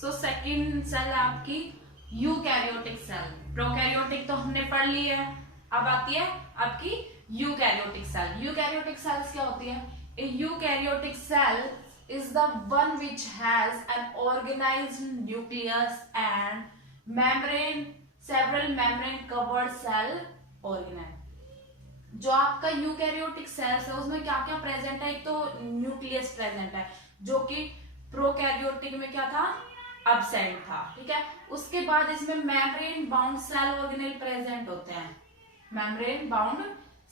So second cell है आपकी eukaryotic cell. Prokaryotic तो हमने पढ़ ली है, अब आती है आपकी यूकैरियोटिक सेल। यूकैरियोटिक सेल्स क्या होती है? A eukaryotic cell is the one which has an organized nucleus and membrane, several membrane covered cell organelle। जो आपका यूकैरियोटिक सेल्स है उसमें क्या क्या प्रेजेंट है? एक तो न्यूक्लियस प्रेजेंट है जो कि प्रोकैरियोटिक में क्या था? अब्सेंट था, ठीक है। उसके बाद इसमें membrane bound cell organelle present होते हैं, membrane bound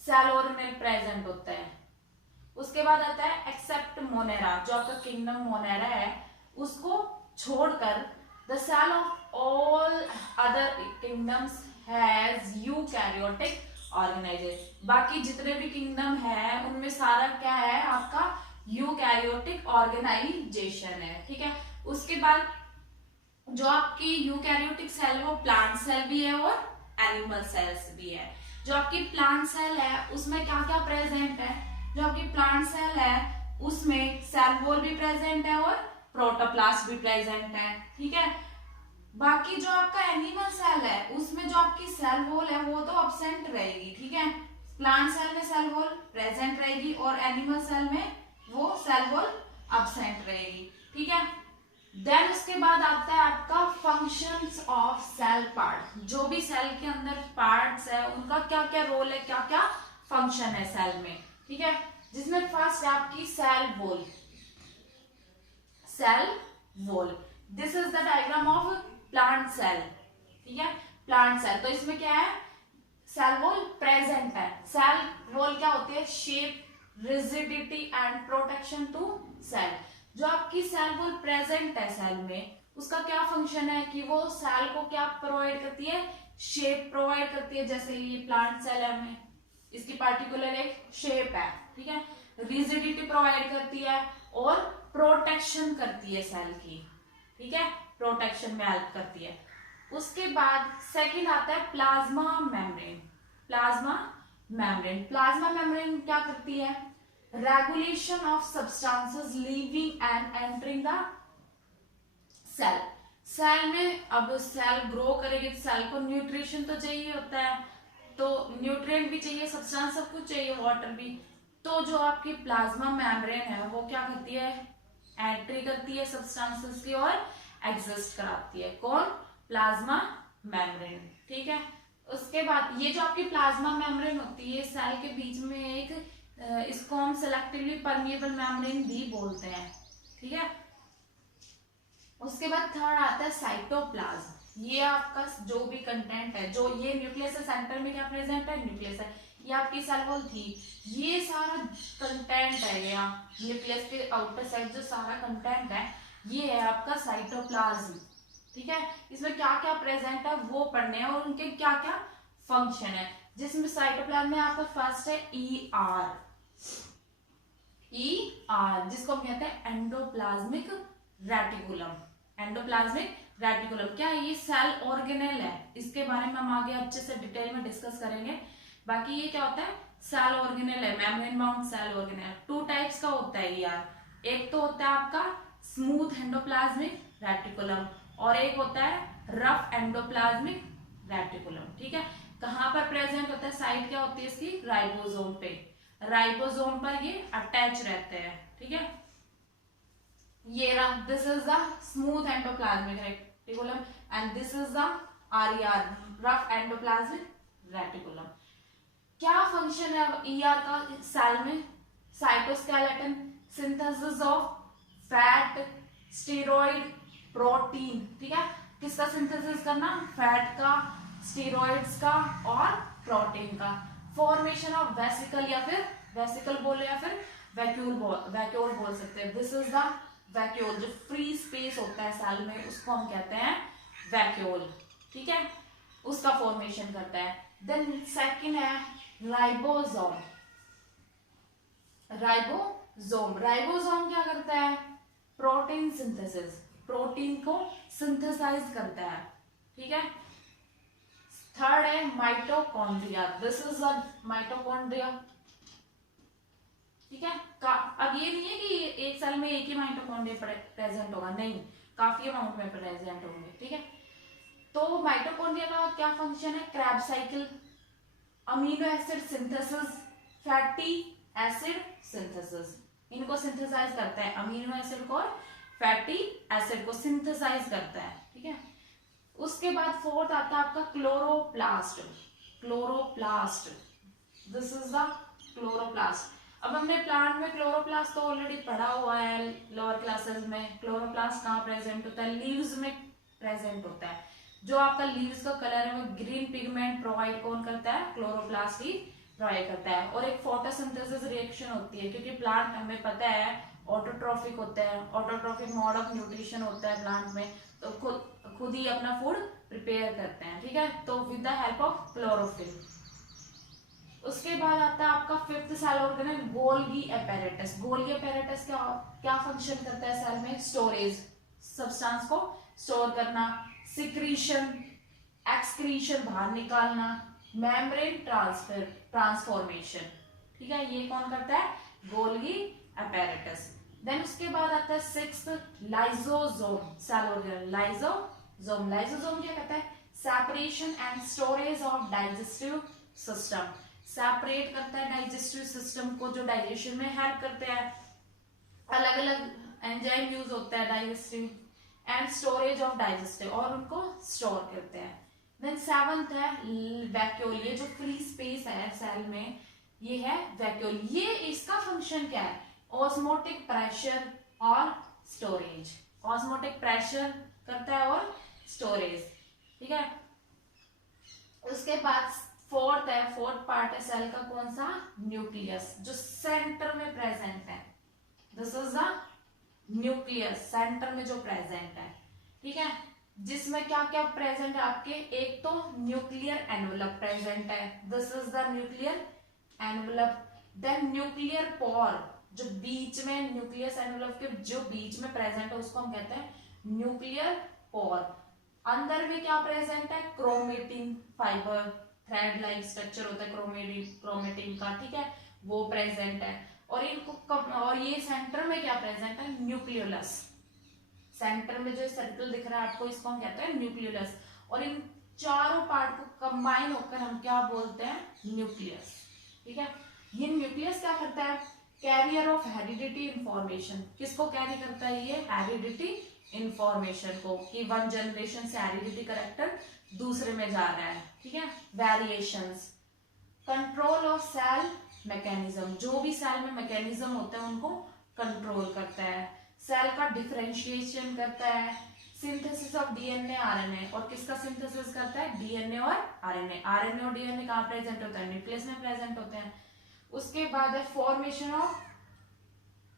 cell organelle present होते हैं। उसके बाद आता है एक्सेप्ट मोनेरा, जो आपका किंगडम मोनेरा है उसको छोड़कर the cell of all other kingdoms has eukaryotic organisation. बाकी जितने भी किंगडम है उनमें सारा क्या है? आपका यूकैरियोटिक ऑर्गेनाइजेशन है, ठीक है। उसके बाद जो आपकी यूकैरियोटिक सेल है वो प्लांट सेल भी है और एनिमल सेल्स भी है। जो आपकी प्लांट सेल है उसमें क्या क्या प्रेजेंट है? जो आपकी प्लांट सेल है उसमें सेल वॉल भी प्रेजेंट है और प्रोटोप्लास्ट भी प्रेजेंट है, ठीक है। बाकी जो आपका एनिमल सेल है उसमें जो आपकी सेल वॉल है वो तो अब्सेंट रहेगी, ठीक है। प्लांट सेल में सेल वॉल प्रेजेंट रहेगी और एनिमल सेल में वो सेल वॉल अब्सेंट रहेगी, ठीक है। देन उसके बाद आता है आपका फंक्शंस ऑफ सेल पार्ट। जो भी सेल के अंदर पार्ट्स है उनका क्या क्या रोल है, क्या क्या फंक्शन है सेल में, ठीक है। जिसमें फर्स्ट है आपकी cell wall. Cell wall, this is the diagram of plant cell, ठीक है। प्लांट सेल तो इसमें क्या है? सेल वॉल प्रेजेंट है। सेल वॉल क्या होती है? Shape, rigidity and protection to cell. जो आपकी सेल वॉल प्रेजेंट है सेल में उसका क्या फंक्शन है कि वो सेल को क्या प्रोवाइड करती है? शेप प्रोवाइड करती है। जैसे ये प्लांट सेल है में इसकी पार्टिकुलर एक शेप है, ठीक है। रिजिडिटी प्रोवाइड करती है और प्रोटेक्शन करती है सेल की, ठीक है। प्रोटेक्शन में हेल्प करती है। उसके बाद सेकंड आता है plasma membrane. Plasma membrane, plasma membrane क्या करती है? Regulation of substances leaving and entering the cell. Cell में अब सेल ग्रो करेगी तो सेल को न्यूट्रिशन तो चाहिए होता है, तो न्यूट्रिएंट भी चाहिए, सब्सटेंस सब कुछ चाहिए, वाटर भी। तो जो आपकी प्लाज्मा मेम्ब्रेन है वो क्या करती है? एंट्री करती है सब्सटेंसेस की और एग्जिस्ट कराती है। कौन? प्लाज्मा मेम्ब्रेन, ठीक है। उसके बाद ये जो आपकी प्लाज्मा मेम्ब्रेन होती है सेल के बीच में एक इसको हम सेलेक्टिवली परमिएबल मेम्ब्रेन भी बोलते हैं, ठीक है। उसके बाद थर्ड आता है साइटोप्लाज्म। ये आपका जो भी कंटेंट है, जो ये न्यूक्लियस है, सेंटर में क्या प्रेजेंट है? न्यूक्लियस है। ये आपकी सेल वॉल थी, ये सारा कंटेंट है यहाँ न्यूक्लियस के आउटर साइड जो सारा कंटेंट है ये है आपका साइटोप्लाज्म, ठीक है। इसमें क्या क्या प्रेजेंट है वो पढ़ने हैं और उनके क्या क्या फंक्शन है। जिसमें साइटोप्लाज्म में आपका फर्स्ट है ER, जिसको हम कहते हैं एंडोप्लाज्मिक रेटिकुलम। एंडोप्लाज्मिक रेटिकुलम क्या है? ये सेल ऑर्गेनेल है, इसके बारे में हम आगे अच्छे से डिटेल में डिस्कस करेंगे। बाकी ये क्या होता है? सेल ऑर्गेनेल है, membrane bound cell organelle. Two types का होता है यार, एक तो होता है आपका स्मूथ एंडोप्लाज्मिक रेटिकुलम और एक होता है रफ एंडोप्लाज्मिक रेटिकुलम, ठीक है। कहाँ पर प्रेजेंट होता है? साइट क्या होती है इसकी? राइबोसोम पे। राइबोसोम पर ये अटैच रहते हैं, ठीक है। ये रहा, this is the smooth endoplasmic reticulum and this is the RER, rough endoplasmic reticulum. क्या फंक्शन है ER का सेल में? Cytoskeleton, synthesis of fat, steroid, protein, ठीक है। किसका सिंथेसिस करना? फैट का, स्टेरॉइड्स का और प्रोटीन का। फॉर्मेशन ऑफ वेसिकल, या फिर वेसिकल बोले या फिर वैक्यूल बोल सकते हैं। This is the vacuole. जो फ्री स्पेस होता है सेल में उसको हम कहते हैं वैक्यूल, ठीक है। उसका फॉर्मेशन करता है। देन सेकंड है राइबोसोम। राइबोसोम क्या करता है? प्रोटीन सिंथेसिस, प्रोटीन को सिंथेसाइज करता है, ठीक है। थर्ड है mitochondria. This is a mitochondria. ठीक है। अब ये नहीं है कि एक सेल में एक ही माइटोकॉन्ड्रिया प्रेजेंट होगा, नहीं, काफी अमाउंट में प्रेजेंट होंगे। ठीक है, तो माइटोकॉन्ड्रिया का क्या फंक्शन है? Krebs cycle, amino acid synthesis, fatty acid synthesis, इनको सिंथेसाइज करता है, अमीनो एसिड को और फैटी एसिड को सिंथेसाइज करता है। ठीक है, उसके बाद फोर्थ आता है आपका chloroplast. Chloroplast, this is the chloroplast. अब हमने प्लांट में क्लोरोप्लास्ट तो ऑलरेडी पढ़ा हुआ है लोअर क्लासेस में। क्लोरोप्लास्ट कहाँ प्रेजेंट होता है? लीव्स में प्रेजेंट होता है। जो आपका लीव्स का कलर है वो ग्रीन पिगमेंट प्रोवाइड कौन करता है? क्लोरोप्लास्ट ही प्रोवाइड करता है। और एक फोटोसिंथेसिस रिएक्शन होती है, क्योंकि प्लांट हमें पता है ऑटोट्रॉफिक होता है, ऑटोट्रॉफिक मोड ऑफ न्यूट्रिशन होता है प्लांट में, तो खुद ही अपना फूड प्रिपेयर करते हैं। ठीक है, तो with the help of chlorophyll. उसके बाद आता है आपका fifth cell organelle Golgi apparatus. Golgi apparatus क्या फंक्शन करता है सेल में? स्टोरेज, सब्सटेंस को स्टोर करना, सिक्रीशन, एक्सक्रीशन बाहर निकालना, मेम्ब्रेन ट्रांसफॉर्मेशन। ठीक है, ये कौन करता है? Golgi apparatus. देन उसके बाद आता है sixth lysosome cell organelle. Lysosome, lysosome क्या करता है? Separation and storage of digestive system, separate करता है डाइजेस्टिव सिस्टम को, जो डाइजेशन में हेल्प करते हैं। अलग अलग एंजाइम यूज होता है digestive and storage of digestive, और उनको स्टोर करते हैं। देन सेवंथ है वैक्यूल। ये जो फ्री स्पेस है सेल में, ये है वैक्यूल। ये इसका फंक्शन क्या है? ऑस्मोटिक प्रेशर और स्टोरेज। ऑस्मोटिक प्रेशर करता है और स्टोरेज। ठीक है, उसके बाद फोर्थ है, फोर्थ पार्ट है सेल का, कौन सा? न्यूक्लियस, जो सेंटर में प्रेजेंट है। This is the nucleus, centre में जो प्रेजेंट है। ठीक है, जिसमें क्या क्या प्रेजेंट है आपके? एक तो न्यूक्लियर एनवलप प्रेजेंट है, this is the nuclear envelope. Then nuclear pore, जो बीच में न्यूक्लियस एनवलप के जो बीच में प्रेजेंट है उसको हम कहते हैं न्यूक्लियर पोर। अंदर में क्या प्रेजेंट है? Chromatin fibre, thread like structure होता है क्रोमेटिन का। ठीक है, वो प्रेजेंट है। और इनको और ये सेंटर में क्या प्रेजेंट है? न्यूक्लियोलस। सेंटर में जो सर्कल दिख रहा है आपको, इसको हम कहते हैं न्यूक्लियोलस। और इन चारों पार्ट को कंबाइन होकर हम क्या बोलते हैं? न्यूक्लियस। ठीक है, ये न्यूक्लियस क्या करता है? Carrier of heredity information. किसको कैरी करता है ये? हेरिडिटी इंफॉर्मेशन को, कि वन जनरेशन से हेरिडिटी कैरेक्टर दूसरे में जा रहा है। ठीक है, variations, control of cell mechanism, जो भी सेल में मैकेनिज्म होता है उनको कंट्रोल करता है। सेल का डिफरेंशिएशन करता है, सिंथेसिस ऑफ डीएनए आरएनए। और किसका सिंथेसिस करता है? डीएनए और आरएनए। आरएनए और डीएनए कहाँ प्रेजेंट होता है? न्यूक्लियस में प्रेजेंट होते हैं। उसके बाद है फॉर्मेशन ऑफ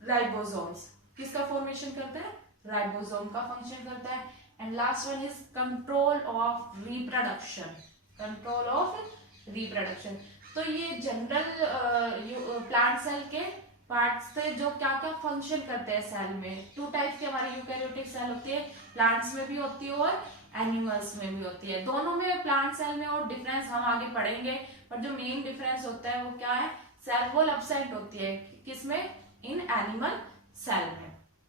राइबोसोम्स। किसका फॉर्मेशन करता है? राइबोसोम का फंक्शन करता है। And last one is control of reproduction. Control of reproduction. तो ये जनरल प्लांट सेल के पार्ट्स से जो क्या क्या फंक्शन करते हैं सेल में। टू टाइप के हमारे यूकैरियोटिक सेल होती है, प्लांट्स में भी होती है और एनिमल्स में भी होती है। दोनों में प्लांट सेल में और डिफरेंस हम आगे पढ़ेंगे, पर जो मेन डिफरेंस होता है वो क्या है? सेल वॉल एब्सेंट होती है, किसमें? इन एनिमल सेल में।